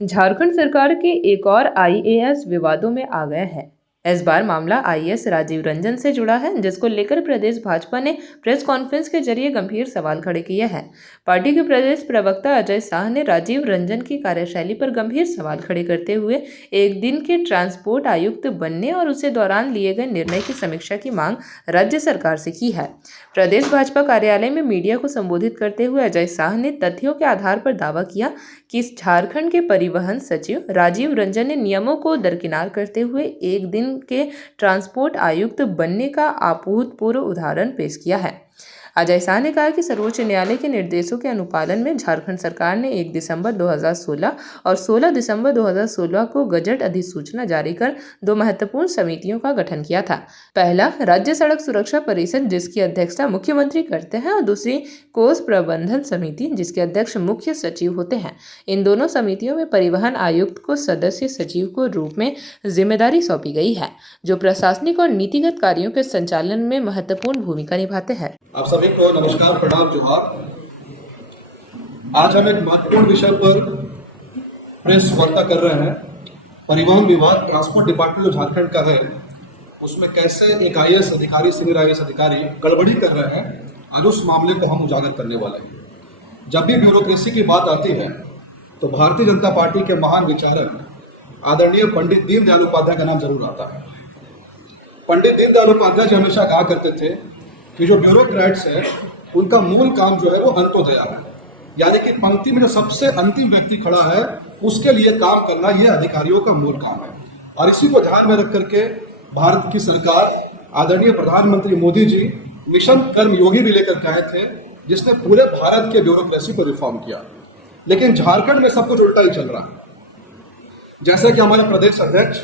झारखंड सरकार के एक और आईएएस विवादों में आ गए हैं। इस बार मामला आईएएस राजीव रंजन से जुड़ा है, जिसको लेकर प्रदेश भाजपा ने प्रेस कॉन्फ्रेंस के जरिए गंभीर सवाल खड़े किए हैं। पार्टी के प्रदेश प्रवक्ता अजय शाह ने राजीव रंजन की कार्यशैली पर गंभीर सवाल खड़े करते हुए एक दिन के ट्रांसपोर्ट आयुक्त बनने और उसी दौरान लिए गए निर्णय की समीक्षा की मांग राज्य सरकार से की है। प्रदेश भाजपा कार्यालय में मीडिया को संबोधित करते हुए अजय शाह ने तथ्यों के आधार पर दावा किया कि झारखंड के परिवहन सचिव राजीव रंजन ने नियमों को दरकिनार करते हुए एक दिन के ट्रांसपोर्ट आयुक्त बनने का अभूतपूर्व उदाहरण पेश किया है। अजय शाह ने कहा कि सर्वोच्च न्यायालय के निर्देशों के अनुपालन में झारखंड सरकार ने 1 दिसंबर 2016 और 16 दिसंबर 2016 को गजट अधिसूचना जारी कर दो महत्वपूर्ण समितियों का गठन किया था। पहला राज्य सड़क सुरक्षा परिषद, जिसकी अध्यक्षता मुख्यमंत्री करते हैं, और दूसरी कोष प्रबंधन समिति, जिसके अध्यक्ष मुख्य सचिव होते हैं। इन दोनों समितियों में परिवहन आयुक्त को सदस्य सचिव को रूप में जिम्मेदारी सौंपी गई है, जो प्रशासनिक और नीतिगत कार्यों के संचालन में महत्वपूर्ण भूमिका निभाते हैं। आप सभी को नमस्कार, प्रणाम, जोहार। आज हम एक महत्वपूर्ण विषय पर प्रेस वार्ता कर रहे हैं। परिवहन विभाग, ट्रांसपोर्ट डिपार्टमेंट जो झारखंड का है, उसमें कैसे एक आईएएस अधिकारी, सीनियर आईएएस अधिकारी गड़बड़ी कर रहे हैं, आज उस मामले को हम उजागर करने वाले हैं। जब भी ब्यूरोक्रेसी की बात आती है तो भारतीय जनता पार्टी के महान विचारक आदरणीय पंडित दीनदयाल उपाध्याय का नाम जरूर आता है। पंडित दीनदयाल उपाध्याय जी हमेशा कहा करते थे कि जो ब्यूरोक्रेट्स हैं उनका मूल काम जो है वो अंत्योदय है, यानी कि पंक्ति में जो सबसे अंतिम व्यक्ति खड़ा है उसके लिए काम करना, ये अधिकारियों का मूल काम है। और इसी को ध्यान में रख करके भारत की सरकार, आदरणीय प्रधानमंत्री मोदी जी मिशन कर्मयोगी भी लेकर के आए थे, जिसने पूरे भारत के ब्यूरोक्रेसी को रिफॉर्म किया। लेकिन झारखंड में सब कुछ उल्टा ही चल रहा है। जैसे कि हमारे प्रदेश अध्यक्ष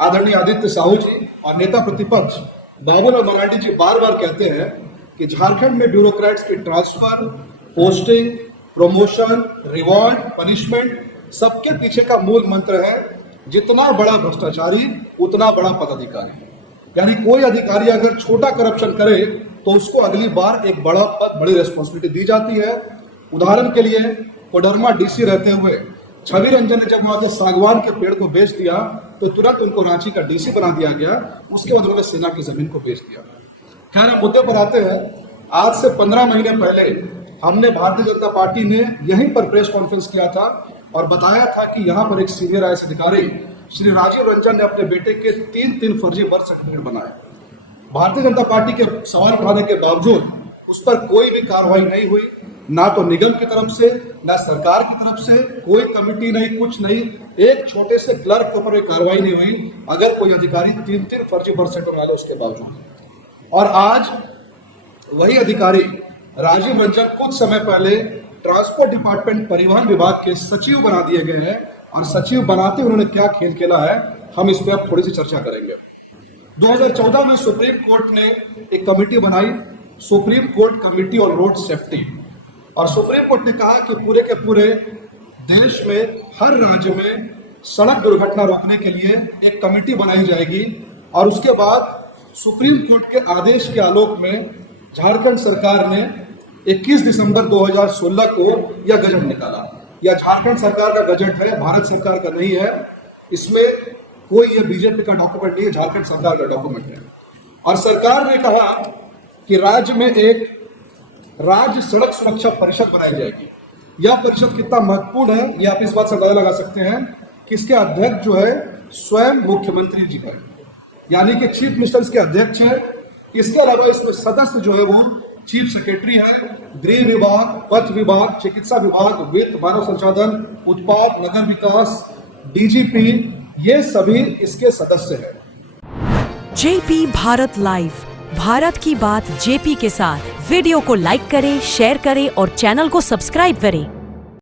आदरणीय आदित्य साहू जी और नेता प्रतिपक्ष बाबूलाल मरांडी जी बार बार कहते हैं कि झारखंड में ब्यूरोक्रेट्स की transfer, posting, promotion, reward, punishment, सबके पीछे का मूल मंत्र है जितना बड़ा भ्रष्टाचारी उतना बड़ा पदाधिकारी। यानी कोई अधिकारी अगर छोटा करप्शन करे तो उसको अगली बार एक बड़ा पद, बड़ी रिस्पॉन्सिबिलिटी दी जाती है। उदाहरण के लिए कोडरमा डीसी रहते हुए छवि रंजन ने जब वहां के सागवान के पेड़ को बेच दिया तो तुरंत उनको रांची का डीसी बना दिया गया। उसके बाद उन्होंने सेना की जमीन को बेच दिया। खैर, हम मुद्दे पर आते हैं। आज से 15 महीने पहले हमने भारतीय जनता पार्टी ने यहीं पर प्रेस कॉन्फ्रेंस किया था और बताया था कि यहाँ पर एक सीनियर आईएएस अधिकारी श्री राजीव रंजन ने अपने बेटे के 3 फर्जी बर्थ सर्टिफिकेट बनाए। भारतीय जनता पार्टी के सवाल उठाने के बावजूद उस पर कोई भी कार्रवाई नहीं हुई, ना तो निगम की तरफ से, ना सरकार की तरफ से, कोई कमेटी नहीं, कुछ नहीं। एक छोटे से क्लर्क के ऊपर कार्रवाई नहीं हुई अगर कोई अधिकारी 3 फर्जी बर्थ सर्टिफिकेट बना ले उसके बावजूद। और आज वही अधिकारी राजीव रंजन कुछ समय पहले ट्रांसपोर्ट डिपार्टमेंट, परिवहन विभाग के सचिव बना दिए गए हैं। और सचिव बनाते उन्होंने क्या खेल खेला है, हम इस पर अब थोड़ी सी चर्चा करेंगे। 2014 में सुप्रीम कोर्ट ने एक कमेटी बनाई, supreme court committee on road safety. और सुप्रीम कोर्ट ने कहा कि पूरे के पूरे देश में हर राज्य में सड़क दुर्घटना रोकने के लिए एक कमेटी बनाई जाएगी। और उसके बाद सुप्रीम कोर्ट के आदेश के आलोक में झारखंड सरकार ने 21 दिसंबर 2016 को यह गजट निकाला। यह झारखंड सरकार का गजट है, भारत सरकार का नहीं है। इसमें कोई यह बीजेपी का डॉक्यूमेंट नहीं है, झारखंड सरकार का डॉक्यूमेंट है। और सरकार ने कहा कि राज्य में एक राज्य सड़क सुरक्षा परिषद बनाई जाएगी। यह परिषद कितना महत्वपूर्ण है, यह आप इस बात से अंदाजा लगा सकते हैं कि इसके अध्यक्ष जो है स्वयं मुख्यमंत्री जी है, यानी कि चीफ मिनिस्टर इसके अध्यक्ष है। इसके अलावा इसमें सदस्य जो है वो चीफ सेक्रेटरी है, गृह विभाग, पथ विभाग, चिकित्सा विभाग, वित्त, मानव संसाधन, उत्पाद, नगर विकास, डीजीपी, ये सभी इसके सदस्य हैं। जेपी भारत लाइव, भारत की बात जेपी के साथ। वीडियो को लाइक करें, शेयर करें और चैनल को सब्सक्राइब करें।